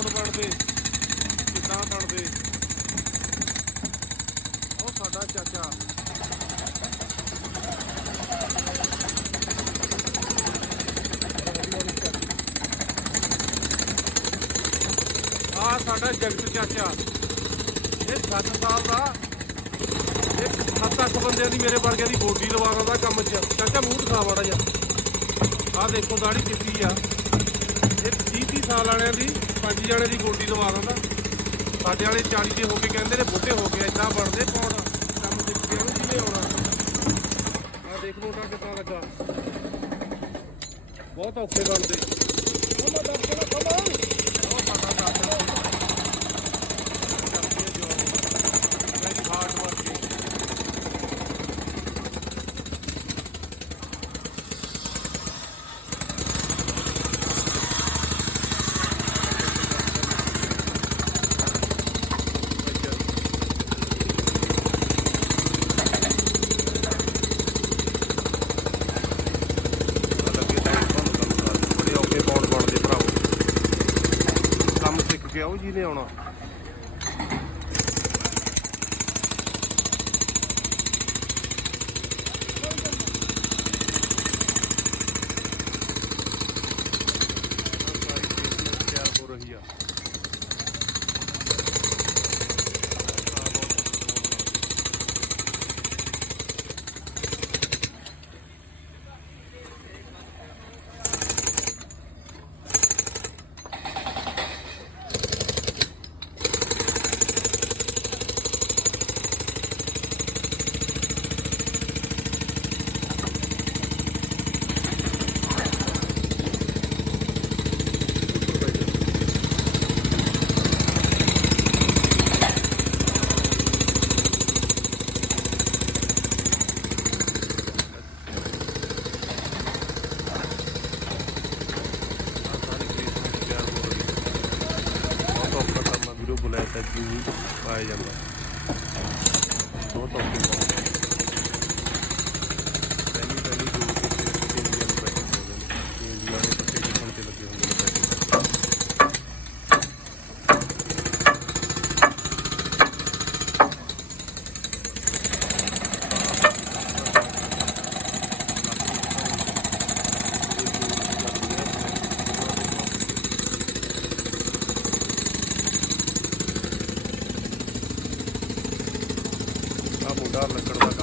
Pound ਬਣਦੇ ਕਿੱਦਾਂ ਬਣਦੇ। ਉਹ ਸਾਡਾ ਚਾਚਾ ਆਹ ਸਾਡਾ ਜਗਤ ਚਾਚਾ, ਇਹ 7 ਸਾਲ ਦਾ, ਇਹ 7-8 ਬੰਦਿਆਂ ਦੀ ਮੇਰੇ ਵਰਗਿਆਂ ਦੀ ਗੋਡੀ ਲਵਾ ਦਿੰਦਾ ਕੰਮ 'ਚ। ਚਾਚਾ ਮੂੰਹ ਦਿਖਾ ਮਾੜਾ ਜਿਹਾ। ਆਹ ਦੇਖੋ ਦਾੜੀ ਚਿੱਟੀ ਆ। ਇਹ 30-30 ਸਾਲ ਵਾਲਿਆਂ ਦੀ 5 ਜਣੇ ਦੀ ਗੋਡੀ ਲਵਾ ਦਿੰਦਾ। ਸਾਡੇ ਵਾਲੇ 40 ਦੇ ਹੋ ਕੇ ਕਹਿੰਦੇ ਨੇ ਬੁੱਢੇ ਹੋ ਗਏ, ਏਦਾਂ ਬਣਦੇ ਪੌਂਡ। ਕੰਮ ਸਿੱਖ ਕੇ ਉਹਨੂੰ ਕਿਵੇਂ ਆਉਣਾ। ਆਹ ਦੇਖ ਮੋਟਾ ਕਿੱਦਾਂ ਲੱਗਾ, ਬਹੁਤ ਔਖੇ ਬਣਦੇ। ਉਹ ਸਾਡਾ ਆਓ ਜੀ ਨੇ ਆਉਣਾ। ਤਿਆਰ ਹੋ ਰਹੀ ਆ। बुलाया जी पाया जाता बहुत औखे पहली पहली जो इंडिया में बैठे हो गए इंडिया में पत्ते किसान के लगे होंगे मुंडा लकड़ का